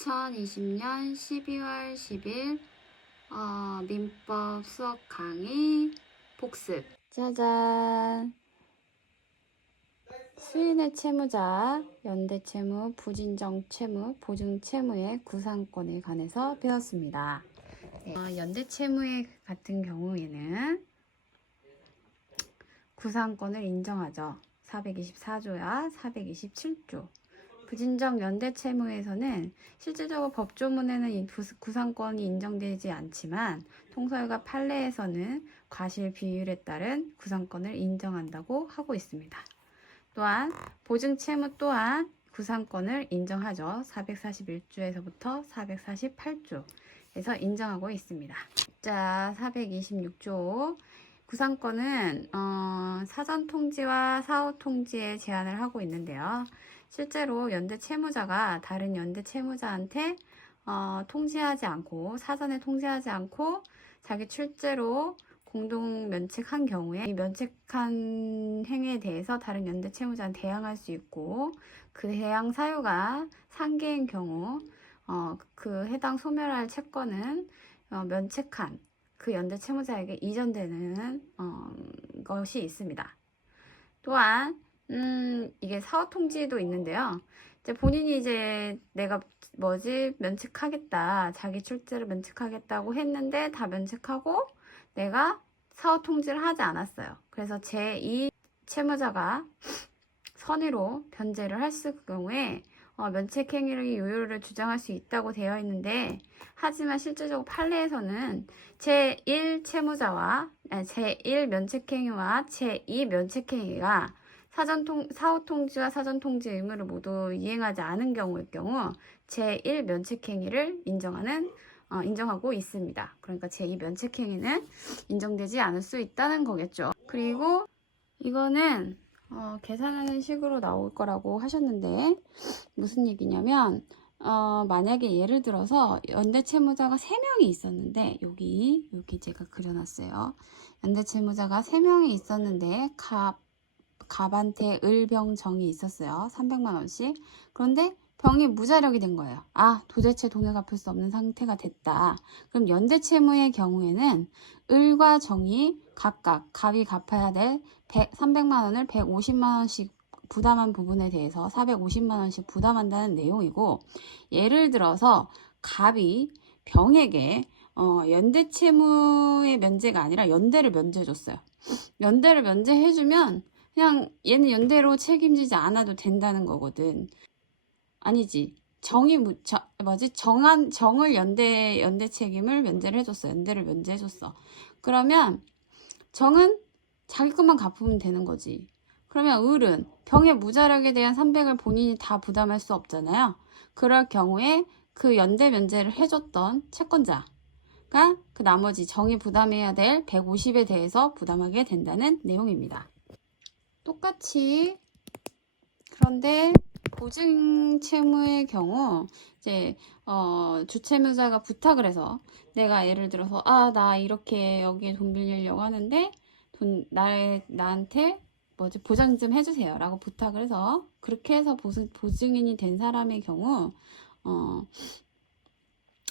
2020년 12월 10일 민법 수업 강의 복습. 짜잔! 수인의 채무자, 연대채무, 부진정채무, 보증채무의 구상권에 관해서 배웠습니다. 연대채무 같은 경우에는 구상권을 인정하죠. 424조야 427조. 부진정 연대채무에서는 실질적으로 법조문에는 이 구상권이 인정되지 않지만 통설과 판례에서는 과실 비율에 따른 구상권을 인정한다고 하고 있습니다. 또한 보증채무 또한 구상권을 인정하죠. 441조에서부터 448조에서 인정하고 있습니다. 자, 426조 구상권은 사전통지와 사후통지에 제한을 하고 있는데요. 실제로 연대채무자가 다른 연대채무자한테 통지하지 않고 사전에 통지하지 않고 자기 출제로 공동 면책한 경우에 이 면책한 행위에 대해서 다른 연대채무자는 대항할 수 있고 그 대항 사유가 상계인 경우 그 해당 소멸할 채권은 면책한 그 연대채무자에게 이전되는 것이 있습니다. 또한 이게 사후통지도 있는데요. 이제 본인이 이제 내가 면책하겠다, 자기 출제를 면책하겠다고 했는데 다 면책하고 내가 사후통지를 하지 않았어요. 그래서 제2 채무자가 선의로 변제를 했을 경우에 면책행위의 유효를 주장할 수 있다고 되어 있는데 하지만 실질적으로 판례에서는 제1 채무자와 제1 면책행위와 제2 면책행위가 사후통지와 사전통지 의무를 모두 이행하지 않은 경우일 경우 제1 면책행위를 인정하고 있습니다. 그러니까 제2 면책행위는 인정되지 않을 수 있다는 거겠죠. 그리고 이거는 계산하는 식으로 나올 거라고 하셨는데 무슨 얘기냐면 만약에 예를 들어서 연대채무자가 3명이 있었는데 여기 제가 그려놨어요. 연대채무자가 3명이 있었는데 갑한테 을병정이 있었어요. 300만 원씩. 그런데 병이 무자력이 된 거예요. 도대체 돈을 갚을 수 없는 상태가 됐다. 그럼 연대채무의 경우에는 을과 정이 각각 갑이 갚아야 될 300만 원을 150만 원씩 부담한 부분에 대해서 450만 원씩 부담한다는 내용이고, 예를 들어서 갑이 병에게 연대채무의 면제가 아니라 연대를 면제해줬어요. 연대를 면제해주면 그냥 얘는 연대로 책임지지 않아도 된다는 거거든. 아니지. 정을 연대 책임을 면제를 해줬어. 연대를 면제해줬어. 그러면 정은 자기 것만 갚으면 되는 거지. 그러면 을은 병의 무자력에 대한 300을 본인이 다 부담할 수 없잖아요. 그럴 경우에 그 연대 면제를 해줬던 채권자가 그 나머지 정이 부담해야 될 150에 대해서 부담하게 된다는 내용입니다. 똑같이 그런데 보증채무의 경우 이제 주채무자가 부탁을 해서 내가 예를 들어서 나 이렇게 여기에 돈 빌리려고 하는데 나한테 보장 좀 해주세요 라고 부탁을 해서 그렇게 해서 보증인이 된 사람의 경우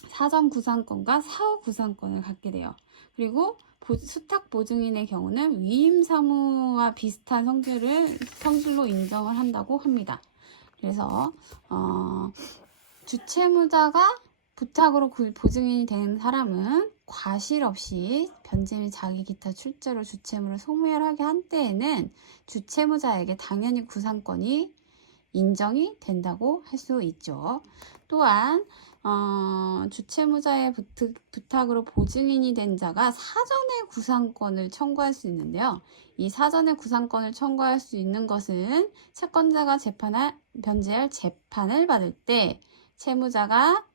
사전 구상권과 사후 구상권을 갖게 돼요. 그리고 수탁 보증인의 경우는 위임 사무와 비슷한 성질로 인정을 한다고 합니다. 그래서 주채무자가 부탁으로 보증인이 된 사람은 과실 없이 변제 및 자기 기타 출제로 주채무를 소멸하게 한 때에는 주채무자에게 당연히 구상권이 인정이 된다고 할 수 있죠. 또한 주채무자의 부탁으로 보증인이 된 자가 사전에 구상권을 청구할 수 있는데요. 이 사전에 구상권을 청구할 수 있는 것은 채권자가 변제할 재판을 받을 때, 채무자가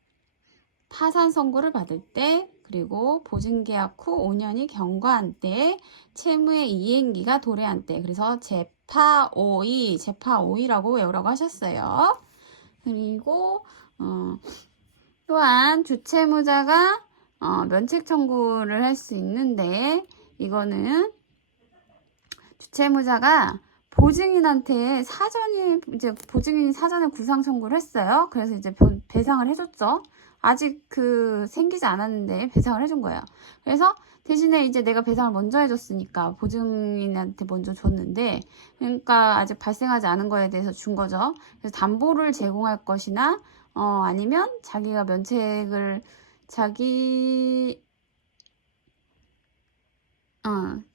파산 선고를 받을 때, 그리고 보증계약 후 5년이 경과한 때, 채무의 이행기가 도래한 때, 그래서 재파오이라고 외우라고 하셨어요. 그리고 또한 주채무자가 면책 청구를 할 수 있는데 이거는 주채무자가 보증인한테 이제 보증인이 사전에 구상 청구를 했어요. 그래서 이제 배상을 해줬죠. 아직 생기지 않았는데 배상을 해준 거예요. 그래서 대신에 이제 내가 배상을 먼저 해줬으니까 보증인한테 먼저 줬는데, 그러니까 아직 발생하지 않은 거에 대해서 준 거죠. 그래서 담보를 제공할 것이나 아니면 자기가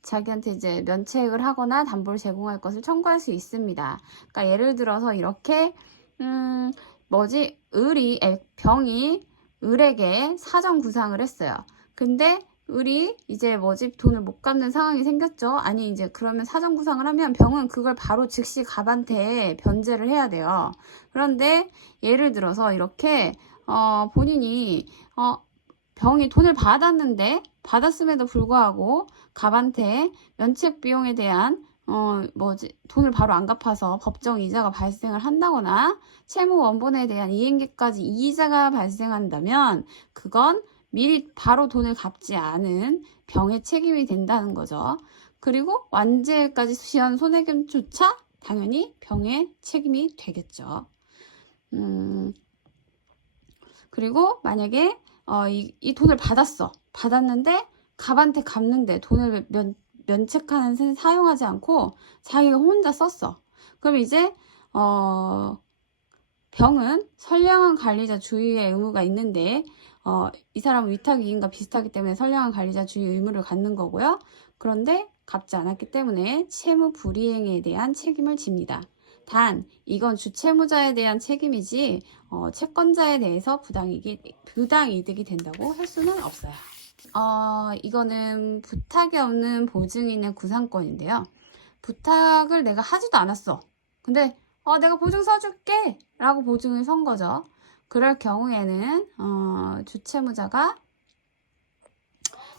자기한테 이제 면책을 하거나 담보를 제공할 것을 청구할 수 있습니다. 그러니까 예를 들어서 이렇게 병이 을에게 사전 구상을 했어요. 근데 을이 이제 돈을 못 갚는 상황이 생겼죠. 아니 이제 그러면 사전 구상을 하면 병은 그걸 바로 즉시 갑한테 변제를 해야 돼요. 그런데 예를 들어서 이렇게 본인이 병이 돈을 받았음에도 불구하고 갑한테 면책 비용에 대한 돈을 바로 안 갚아서 법정 이자가 발생을 한다거나 채무 원본에 대한 이행기까지 이자가 발생한다면 그건 미리 바로 돈을 갚지 않은 병의 책임이 된다는 거죠. 그리고 완제까지 취한 손해금조차 당연히 병의 책임이 되겠죠. 그리고 만약에 이 돈을 받았는데 갑한테 갚는데 돈을 면책하는 사용하지 않고 자기가 혼자 썼어. 그럼 이제 병은 선량한 관리자 주의의 의무가 있는데 이 사람은 위탁이익인과 비슷하기 때문에 선량한 관리자 주의 의무를 갖는 거고요. 그런데 갚지 않았기 때문에 채무 불이행에 대한 책임을 집니다. 단 이건 주채무자에 대한 책임이지 채권자에 대해서 부당이득이 된다고 할 수는 없어요. 이거는 부탁이 없는 보증인의 구상권인데요. 부탁을 내가 하지도 않았어. 근데 내가 보증 서줄게 라고 보증을 선 거죠. 그럴 경우에는 주채무자가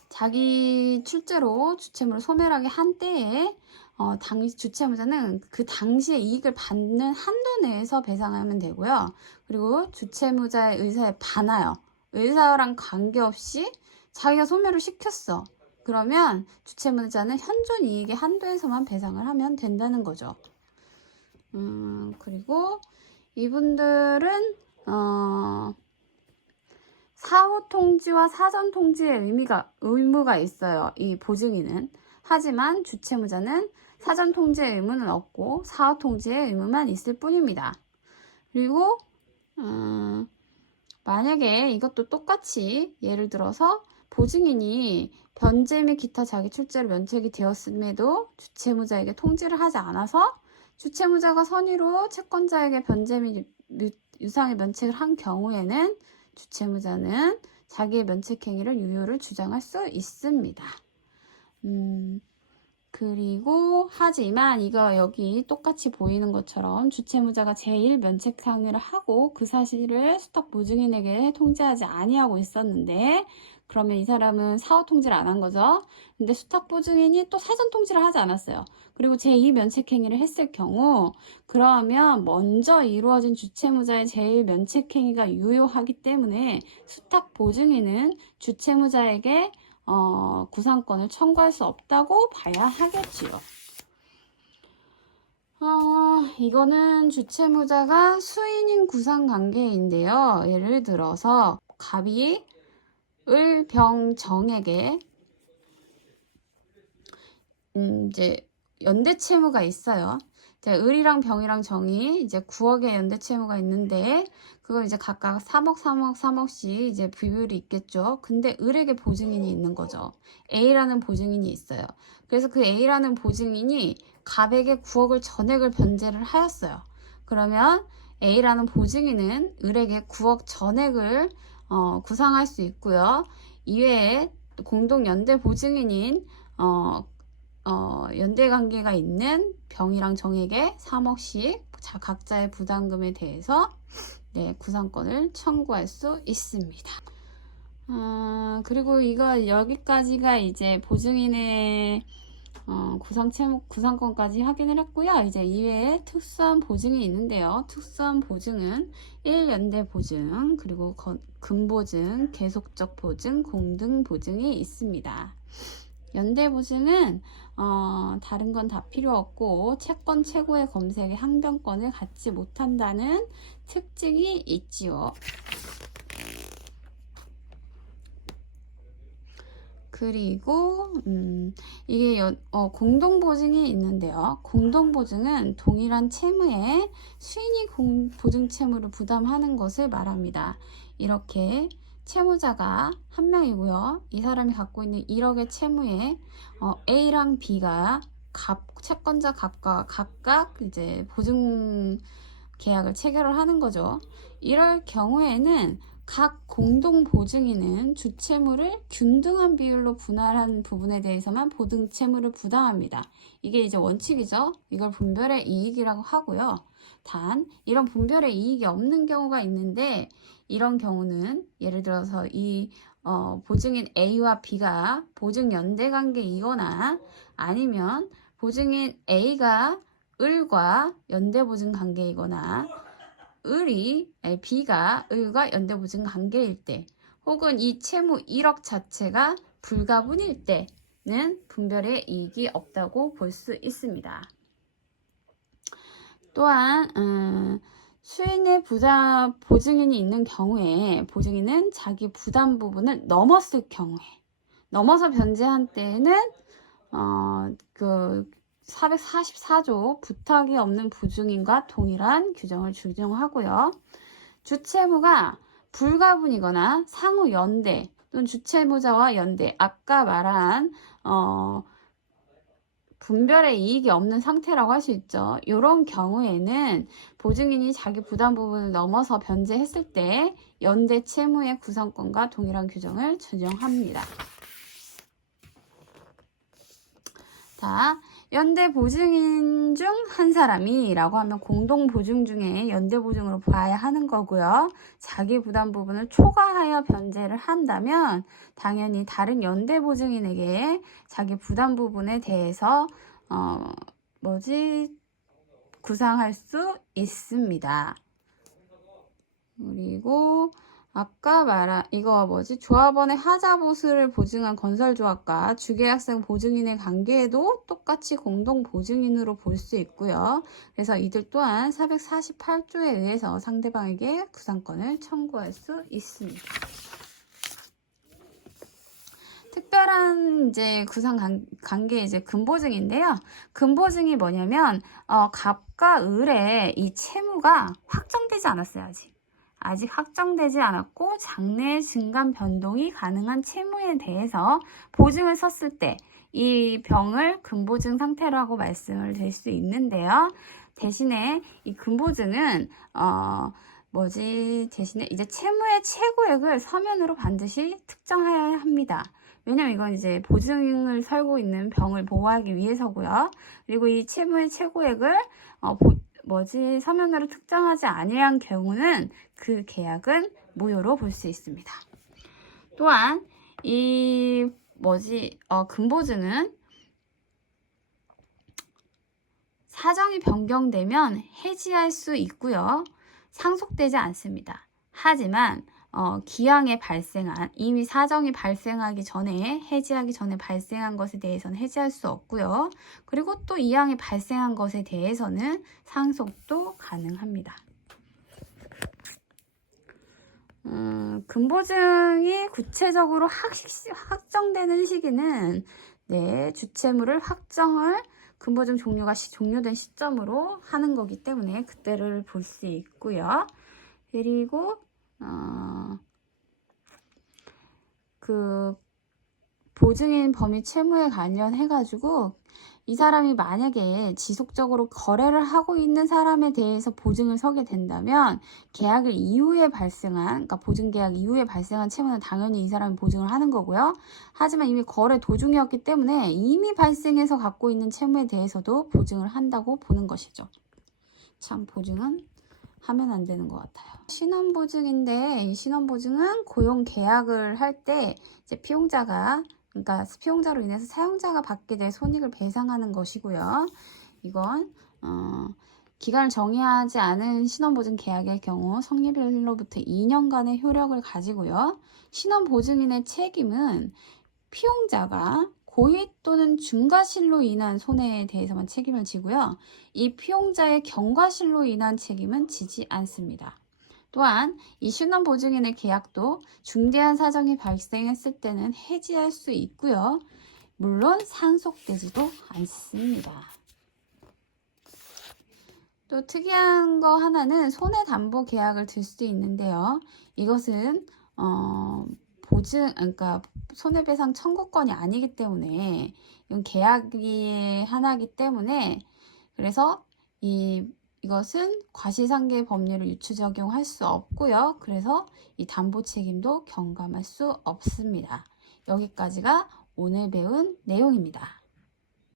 자기 출제로 주채무를 소멸하게 한 때에 주채무자는 그 당시에 이익을 받는 한도 내에서 배상하면 되고요. 그리고 주채무자의 의사에 반하여 의사랑 관계없이 자기가 소멸을 시켰어. 그러면 주채무자는 현존 이익의 한도에서만 배상을 하면 된다는 거죠. 그리고 이분들은 사후 통지와 사전 통지의 의무가 있어요. 이 보증인은. 하지만 주채무자는 사전 통지의 의무는 없고 사후 통지의 의무만 있을 뿐입니다. 그리고 만약에 이것도 똑같이 예를 들어서 보증인이 변제 및 기타 자기 출제로 면책이 되었음에도 주채무자에게 통지를 하지 않아서 주채무자가 선의로 채권자에게 변제 및 유상의 면책을 한 경우에는 주채무자는 자기의 면책행위를 유효를 주장할 수 있습니다. 그리고 하지만 이거 여기 똑같이 보이는 것처럼 주채무자가 제1면책행위를 하고 그 사실을 수탁 보증인에게 통지하지 아니하고 있었는데 그러면 이 사람은 사후 통지를 안 한 거죠. 근데 수탁 보증인이 또 사전 통지를 하지 않았어요. 그리고 제2면책행위를 했을 경우 그러면 먼저 이루어진 주채무자의 제1면책행위가 유효하기 때문에 수탁 보증인은 주채무자에게 구상권을 청구할 수 없다고 봐야 하겠지요. 이거는 주채무자가 수인인 구상관계인데요. 예를 들어서 갑이 을병정에게 이제 연대채무가 있어요. 이제 을이랑 병이랑 정이 이제 9억의 연대채무가 있는데 그걸 이제 각각 3억, 3억, 3억씩 이제 비율이 있겠죠. 근데 을에게 보증인이 있는 거죠. A라는 보증인이 있어요. 그래서 그 A라는 보증인이 갑에게 9억을 전액을 변제를 하였어요. 그러면 A라는 보증인은 을에게 9억 전액을 구상할 수 있고요. 이외에 공동 연대 보증인인 연대 관계가 있는 병이랑 정에게 3억씩 각자의 부담금에 대해서 구상권을 청구할 수 있습니다. 그리고 이거 여기까지가 이제 보증인의 구상권까지 확인을 했고요. 이제 이외에 특수한 보증이 있는데요. 특수한 보증은 1연대 보증, 그리고 근보증, 계속적 보증, 공등 보증이 있습니다. 연대보증은 다른 건 다 필요 없고 채권 최고의 검색에 항변권을 갖지 못한다는 특징이 있지요. 그리고 이게 공동보증이 있는데요. 공동보증은 동일한 채무에 수인이 보증채무를 부담하는 것을 말합니다. 이렇게 채무자가 한 명이고요. 이 사람이 갖고 있는 1억의 채무에 A랑 B가 채권자 갑과 각각 이제 보증 계약을 체결을 하는 거죠. 이럴 경우에는 각 공동보증인은 주채무를 균등한 비율로 분할한 부분에 대해서만 보증채무를 부담합니다. 이게 이제 원칙이죠. 이걸 분별의 이익이라고 하고요. 단 이런 분별의 이익이 없는 경우가 있는데 이런 경우는 예를 들어서 이 보증인 A와 B가 보증 연대 관계이거나 아니면 보증인 A가 을과 연대 보증 관계이거나 B가 을과 연대 보증 관계일 때 혹은 이 채무 1억 자체가 불가분일 때는 분별의 이익이 없다고 볼 수 있습니다. 또한 수인의 보증인이 있는 경우에 보증인은 자기 부담 부분을 넘었을 경우에 넘어서 변제한 때에는 444조 부탁이 없는 보증인과 동일한 규정을 준용하고요. 주채무가 불가분이거나 상호 연대 또는 주채무자와 연대, 아까 말한 분별의 이익이 없는 상태라고 할 수 있죠. 이런 경우에는 보증인이 자기 부담 부분을 넘어서 변제했을 때 연대 채무의 구성권과 동일한 규정을 준용합니다. 자, 연대 보증인 중 한 사람이 라고 하면 공동 보증 중에 연대 보증으로 봐야 하는 거고요. 자기 부담 부분을 초과하여 변제를 한다면 당연히 다른 연대 보증인에게 자기 부담 부분에 대해서 구상할 수 있습니다. 그리고 아까 말한 조합원의 하자보수를 보증한 건설조합과 주계약생 보증인의 관계에도 똑같이 공동보증인으로 볼 수 있고요. 그래서 이들 또한 448조에 의해서 상대방에게 구상권을 청구할 수 있습니다. 특별한 이제 구상 관계 금보증인데요. 금보증이 뭐냐면 갑과 을의 이 채무가 확정되지 않았어요. 아직 확정되지 않았고 장래 증감 변동이 가능한 채무에 대해서 보증을 섰을 때 이 병을 금보증 상태라고 말씀을 드릴 수 있는데요. 대신에 이 금보증은 대신에 이제 채무의 최고액을 서면으로 반드시 특정해야 합니다. 왜냐면 이건 이제 보증을 설고 있는 병을 보호하기 위해서고요. 그리고 이 채무의 최고액을 서면으로 특정하지 아니한 경우는 그 계약은 무효로 볼 수 있습니다. 또한 이 금보증은 사정이 변경되면 해지할 수 있고요. 상속되지 않습니다. 하지만 기왕에 발생한 이미 사정이 발생하기 전에 해지하기 전에 발생한 것에 대해서는 해지할 수 없고요. 그리고 또 이왕에 발생한 것에 대해서는 상속도 가능합니다. 금보증이 구체적으로 확정되는 시기는 주채무를 확정을 금보증 종료된 시점으로 하는 거기 때문에 그때를 볼 수 있고요. 그리고 그 보증인 범위 채무에 관련해가지고 이 사람이 만약에 지속적으로 거래를 하고 있는 사람에 대해서 보증을 서게 된다면 계약을 이후에 그러니까 보증계약 이후에 발생한 채무는 당연히 이 사람이 보증을 하는 거고요. 하지만 이미 거래 도중이었기 때문에 이미 발생해서 갖고 있는 채무에 대해서도 보증을 한다고 보는 것이죠. 참 보증은 하면 안 되는 것 같아요. 신원보증인데 이 신원보증은 고용계약을 할 때 이제 그러니까 피용자로 인해서 사용자가 받게 될 손익을 배상하는 것이고요. 이건 기간을 정의하지 않은 신원보증 계약의 경우 성립일로부터 2년간의 효력을 가지고요. 신원보증인의 책임은 피용자가 고의 또는 중과실로 인한 손해에 대해서만 책임을 지고요. 이 피용자의 경과실로 인한 책임은 지지 않습니다. 또한 이 신원보증인의 계약도 중대한 사정이 발생했을 때는 해지할 수 있고요. 물론 상속되지도 않습니다. 또 특이한 거 하나는 손해담보 계약을 들 수 있는데요. 이것은 그러니까 손해배상 청구권이 아니기 때문에 이건 계약이 하나이기 때문에 그래서 이것은 과시상계 법률을 유추 적용할 수 없고요. 그래서 이 담보 책임도 경감할 수 없습니다. 여기까지가 오늘 배운 내용입니다.